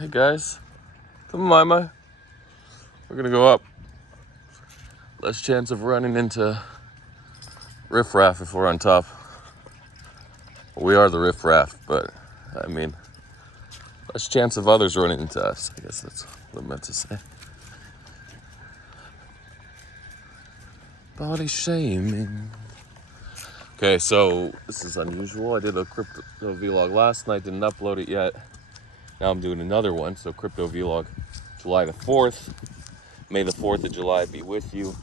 Hey guys, come on, Mama. We're gonna go up. Less chance of running into riffraff if we're on top. We are the riffraff, but I mean, less chance of others running into us. I guess that's what I meant to say. Body shaming. Okay, so this is unusual. I did a crypto vlog last night, didn't upload it yet. Now I'm doing another one, so crypto vlog July the 4th. May the 4th of July be with you.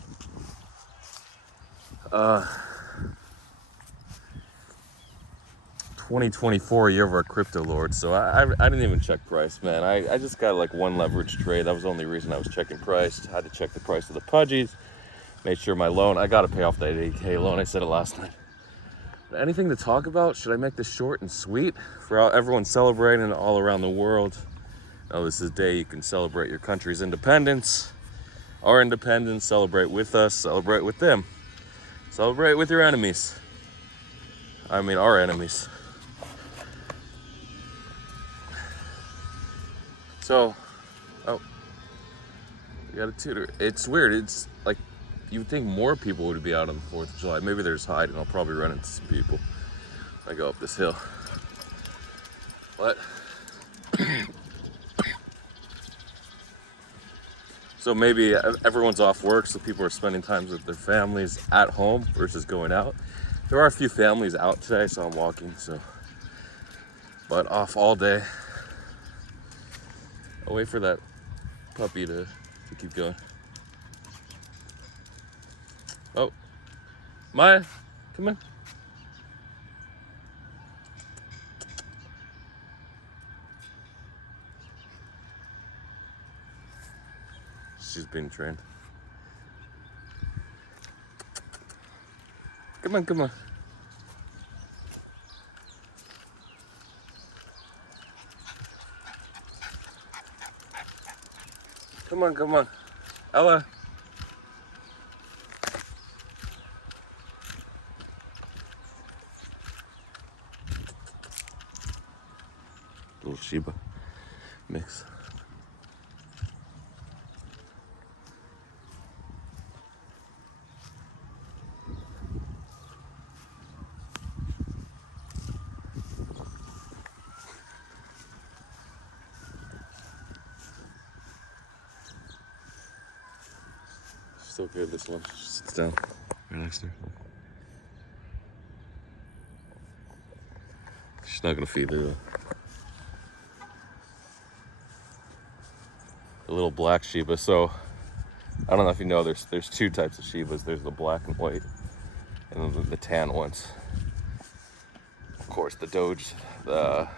2024, year of our crypto lord. So I didn't even check price, man. I just got like one leverage trade. That was the only reason I was checking price. I had to check the price of the pudgies. Made sure my loan, I got to pay off that 80K loan. I said it last night. Anything to talk about? Should I make this short and sweet for everyone celebrating all around the world? Oh, this is a day you can celebrate your country's independence. Our independence, celebrate with us, celebrate with them. Celebrate with your enemies. I mean, our enemies. So, oh, we got a tutor. It's weird. It's like, you would think more people would be out on the 4th of July. Maybe they're just hiding. I'll probably run into some people when I go up this hill. What? So maybe everyone's off work, so people are spending time with their families at home versus going out. There are a few families out today, so I'm walking, but off all day. I'll wait for that puppy to keep going. Oh, Maya, come on. She's being trained. Come on, come on. Come on, come on. Ella. Little Shiba mix. She's okay with this one. She sits down right next to her. She's not gonna feed her though. The little black Shiba. So I don't know if you know, there's two types of Shibas. There's the black and white, and then the tan ones. Of course, the Doge, the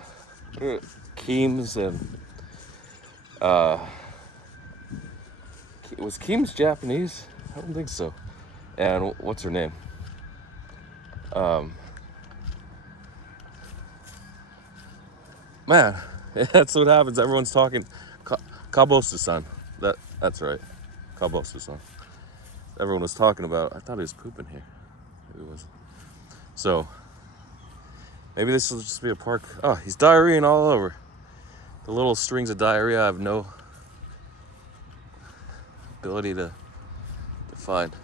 Keems, and was Keems Japanese? I don't think so. And what's her name? Man, that's what happens. Everyone's talking. Kabosu-san. That's right. Kabosu-san. Everyone was talking about. I thought he was pooping here. Maybe it was. So maybe this will just be a park. Oh, he's diarrheaing all over. The little strings of diarrhea I have no ability to find.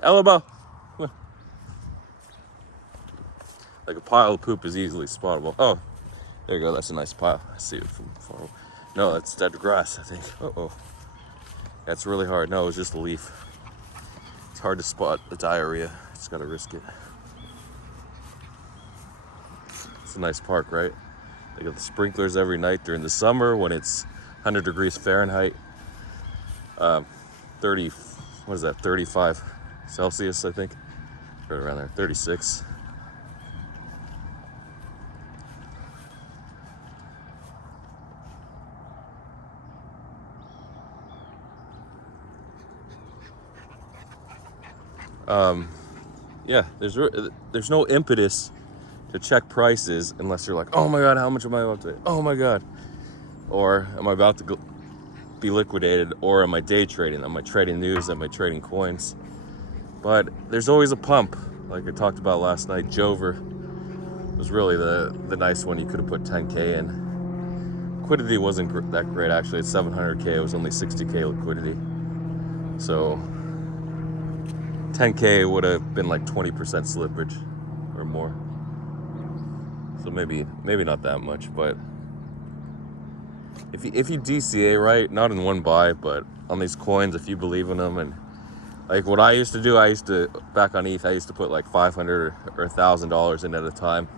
Elbow. Like a pile of poop is easily spottable. Oh, there you go. That's a nice pile. I see it from far away. No, that's dead grass, I think. Uh-oh. That's really hard. No, it was just a leaf. It's hard to spot the diarrhea. Just gotta risk it. It's a nice park, right? They got the sprinklers every night during the summer when it's 100 degrees Fahrenheit. 30, what is that, 35 Celsius, I think. Right around there, 36. Yeah, there's no impetus to check prices unless you're like, oh my God, how much am I about to pay? Oh my God. Or am I about to be liquidated? Or am I day trading? Am I trading news? Am I trading coins? But there's always a pump. Like I talked about last night, Jover was really the nice one. You could have put 10K in. Liquidity wasn't that great actually. It's 700K. It was only 60K liquidity. So 10K would have been like 20% slippage or more. So maybe not that much, but if you DCA right, not in one buy, but on these coins, if you believe in them, and like what I used to do, back on ETH, I used to put like $500 or $1,000 in at a time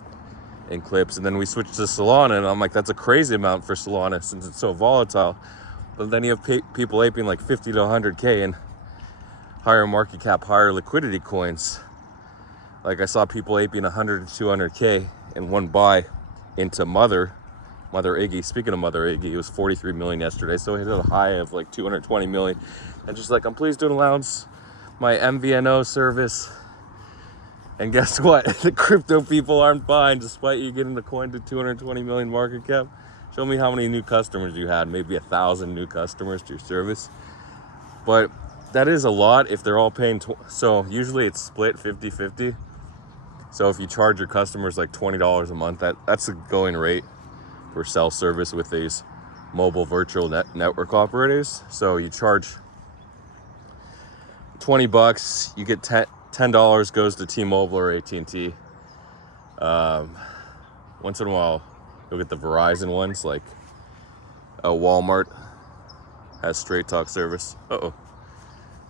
in clips, and then we switched to Solana, and I'm like, that's a crazy amount for Solana since it's so volatile. But then you have people aping like 50 to 100K in higher market cap, higher liquidity coins. Like I saw people aping 100 to 200K in one buy into Mother Iggy. Speaking of Mother Iggy, it was 43 million yesterday, so it hit a high of like 220 million. And just like, I'm please don't announce my MVNO service. And guess what? The crypto people aren't buying despite you getting the coin to 220 million market cap. Show me how many new customers you had, maybe 1,000 new customers to your service. But that is a lot if they're all paying, so usually it's split 50-50. So if you charge your customers like $20 a month, that's the going rate for cell service with these mobile virtual network operators. So you charge $20, you get $10 goes to T-Mobile or AT&T. Once in a while, you'll get the Verizon ones, like Walmart has Straight Talk service.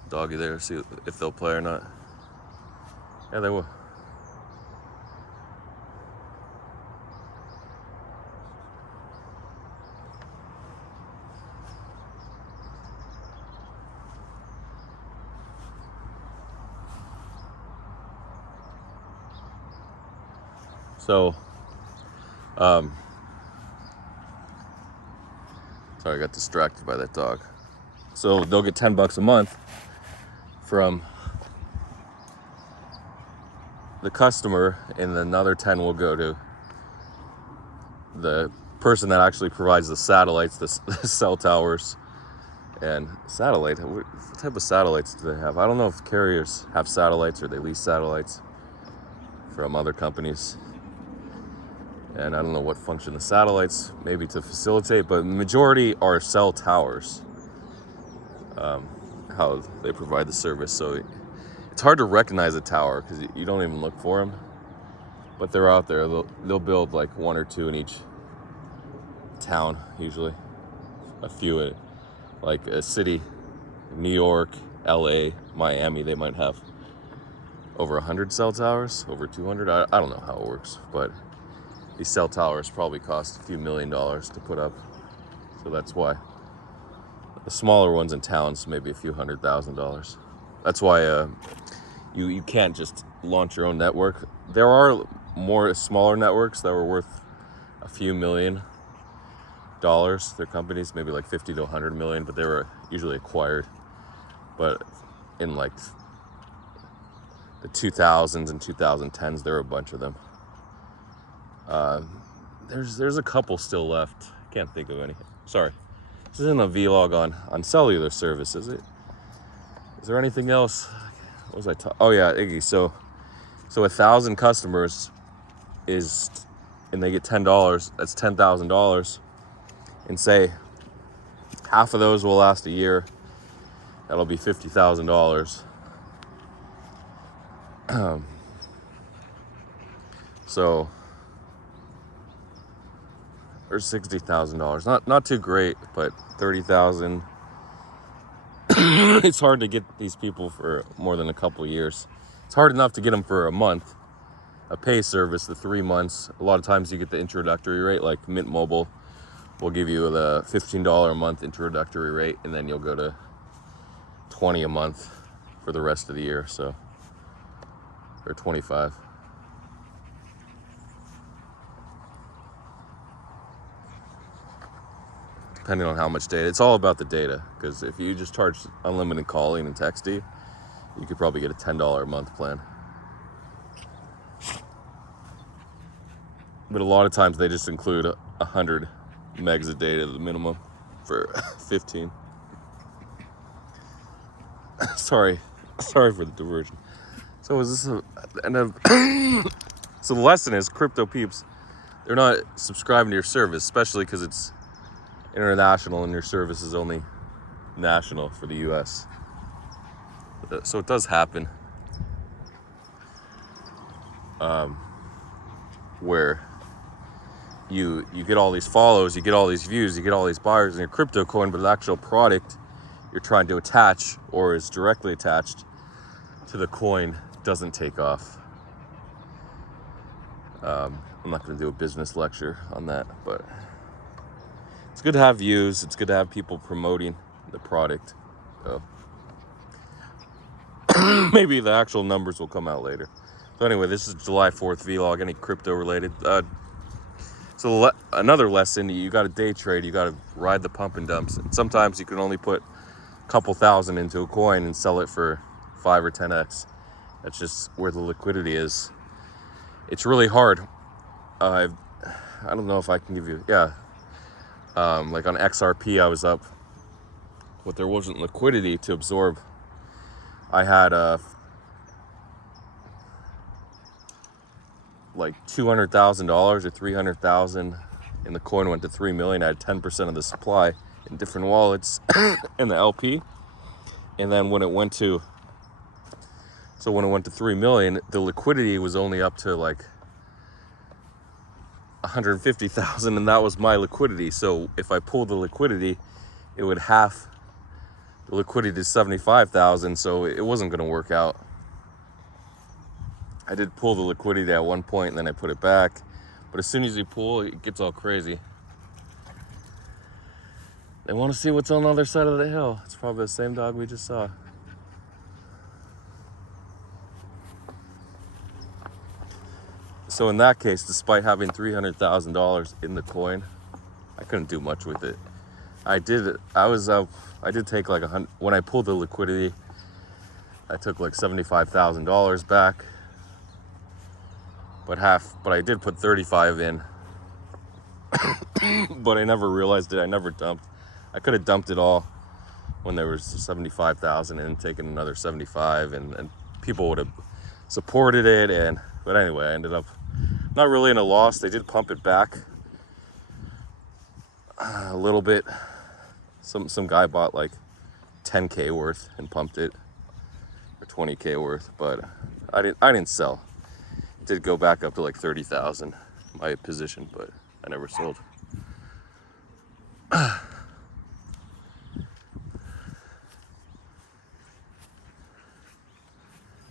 Doggy there, see if they'll play or not. Yeah, they will. So, sorry, I got distracted by that dog. So they'll get $10 a month from the customer, and another 10 will go to the person that actually provides the satellites, the cell towers. And what type of satellites do they have? I don't know if carriers have satellites or they lease satellites from other companies. And I don't know what function the satellites, maybe to facilitate, but the majority are cell towers, how they provide the service. So it's hard to recognize a tower because you don't even look for them, but they're out there. They'll build like one or two in each town, usually. A few, like a city, New York, LA, Miami, they might have over 100 cell towers, over 200. I don't know how it works, but these cell towers probably cost a few $1 million to put up. So that's why the smaller ones in towns, maybe a few $100,000. That's why you can't just launch your own network. There are more smaller networks that were worth a few $1 million. They're companies, maybe like 50 to 100 million, but they were usually acquired. But in like the 2000s and 2010s, there were a bunch of them. There's a couple still left. Can't think of any. Sorry, this isn't a vlog on cellular service, is it? Is there anything else? What was I talking? Oh yeah, Iggy. So 1,000 customers and they get $10. That's $10,000. And say half of those will last a year. That'll be $50,000. So or $60,000. Not too great, but 30,000. It's hard to get these people for more than a couple years. It's hard enough to get them for a month. A pay service, the 3 months. A lot of times you get the introductory rate, like Mint Mobile will give you the $15 a month introductory rate, and then you'll go to $20 a month for the rest of the year. So, or 25. Depending on how much data. It's all about the data, because if you just charge unlimited calling and texting, you could probably get a $10 a month plan. But a lot of times they just include 100 megs of data, the minimum, for 15. Sorry for the diversion. So is this the end of So the lesson is, crypto peeps, they're not subscribing to your service, especially because it's international and your service is only national for the US. So it does happen where you get all these follows, you get all these views, you get all these buyers in your crypto coin, but the actual product you're trying to attach or is directly attached to the coin doesn't take off. I'm not going to do a business lecture on that, but it's good to have views. It's good to have people promoting the product. So maybe the actual numbers will come out later. So anyway, this is July 4th vlog, any crypto related. So another lesson, you got to day trade, you got to ride the pump and dumps. And sometimes you can only put a couple thousand into a coin and sell it for 5 or 10x. That's just where the liquidity is. It's really hard. I don't know if I can give you, like on XRP I was up, but there wasn't liquidity to absorb. I had like $200,000 or $300,000, and the coin went to 3 million. I had 10% of the supply in different wallets in the LP. And then when it went to 3 million, the liquidity was only up to like 150,000, and that was my liquidity. So if I pulled the liquidity, it would half the liquidity to 75,000. So it wasn't going to work out. I did pull the liquidity at one point, and then I put it back. But as soon as you pull, it gets all crazy. They want to see what's on the other side of the hill. It's probably the same dog we just saw. So in that case, despite having $300,000 in the coin, I couldn't do much with it. I did take like when I pulled the liquidity, I took like $75,000 back. But I did put 35 in. But I never realized it. I never dumped. I could have dumped it all when there was 75,000 and taken another 75, and people would have supported it. But anyway, I ended up not really in a loss. They did pump it back a little bit. Some guy bought like 10K worth and pumped it, or 20K worth, but I didn't sell. It did go back up to like 30,000 my position, but I never sold.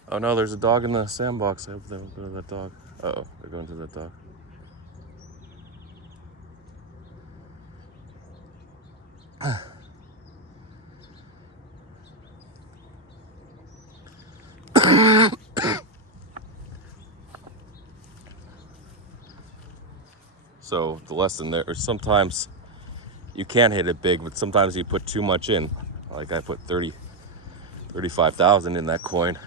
Oh no, there's a dog in the sandbox. I hope they don't go to that dog. Uh-oh, they're going to that dog. So the lesson there is sometimes you can hit it big, but sometimes you put too much in. Like I put 35,000 in that coin.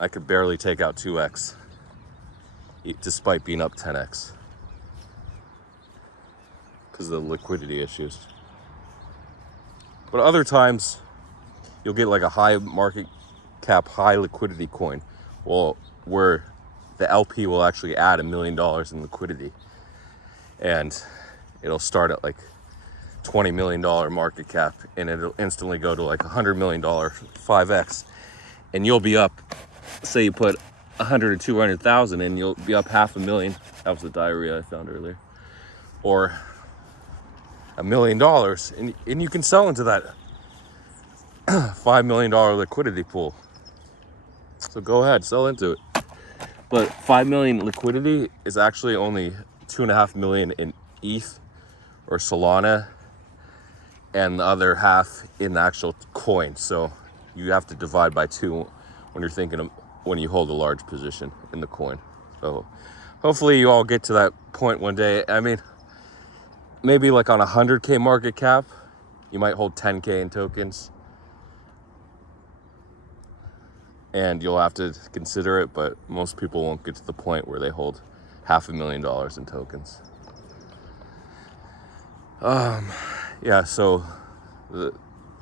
I could barely take out 2x, despite being up 10x, because of the liquidity issues. But other times, you'll get like a high market cap, high liquidity coin, where the LP will actually add $1 million in liquidity, and it'll start at like $20 million market cap, and it'll instantly go to like $100 million, 5x, and you'll be up. Say you put 100 or 200,000 and you'll be up $500,000. That was the diarrhea I found earlier. Or $1 million, and you can sell into that $5 million liquidity pool. So go ahead, sell into it. But 5 million liquidity is actually only 2.5 million in ETH or Solana, and the other half in the actual coin. So you have to divide by 2 when you hold a large position in the coin. So hopefully you all get to that point one day. I mean, maybe like on 100K market cap, you might hold 10K in tokens, and you'll have to consider it, but most people won't get to the point where they hold $500,000 in tokens. So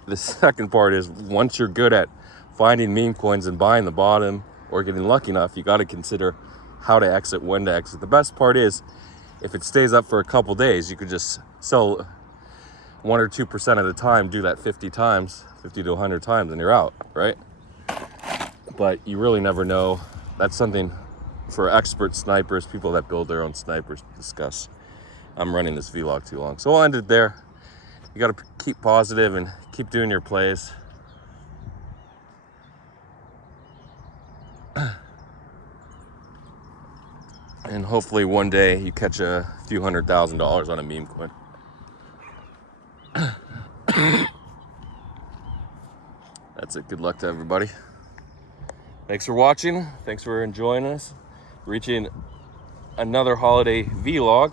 the second part is, once you're good at finding meme coins and buying the bottom or getting lucky enough, you got to consider how to exit, when to exit. The best part is, if it stays up for a couple days, you could just sell 1 or 2% at a time, do that 50 times, 50 to 100 times, and you're out, right? But you really never know. That's something for expert snipers, people that build their own snipers, to discuss. I'm running this vlog too long, so I'll end it there. You got to keep positive and keep doing your plays. And hopefully one day you catch a few $100,000 on a meme coin. That's it. Good luck to everybody. Thanks for watching. Thanks for enjoying us. Reaching another holiday vlog.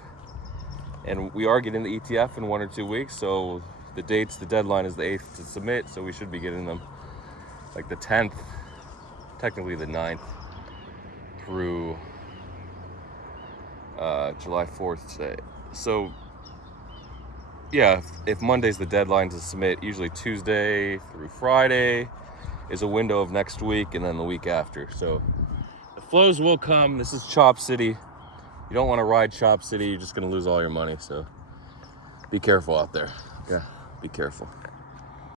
And we are getting the ETF in 1 or 2 weeks. So the deadline is the 8th to submit. So we should be getting them like the 10th, technically the 9th, through July 4th today. So yeah, if Monday's the deadline to submit, usually Tuesday through Friday is a window of next week, and then the week after. So the flows will come. This is Chop City. You don't want to ride Chop City. You're just going to lose all your money. So be careful out there. Yeah, be careful.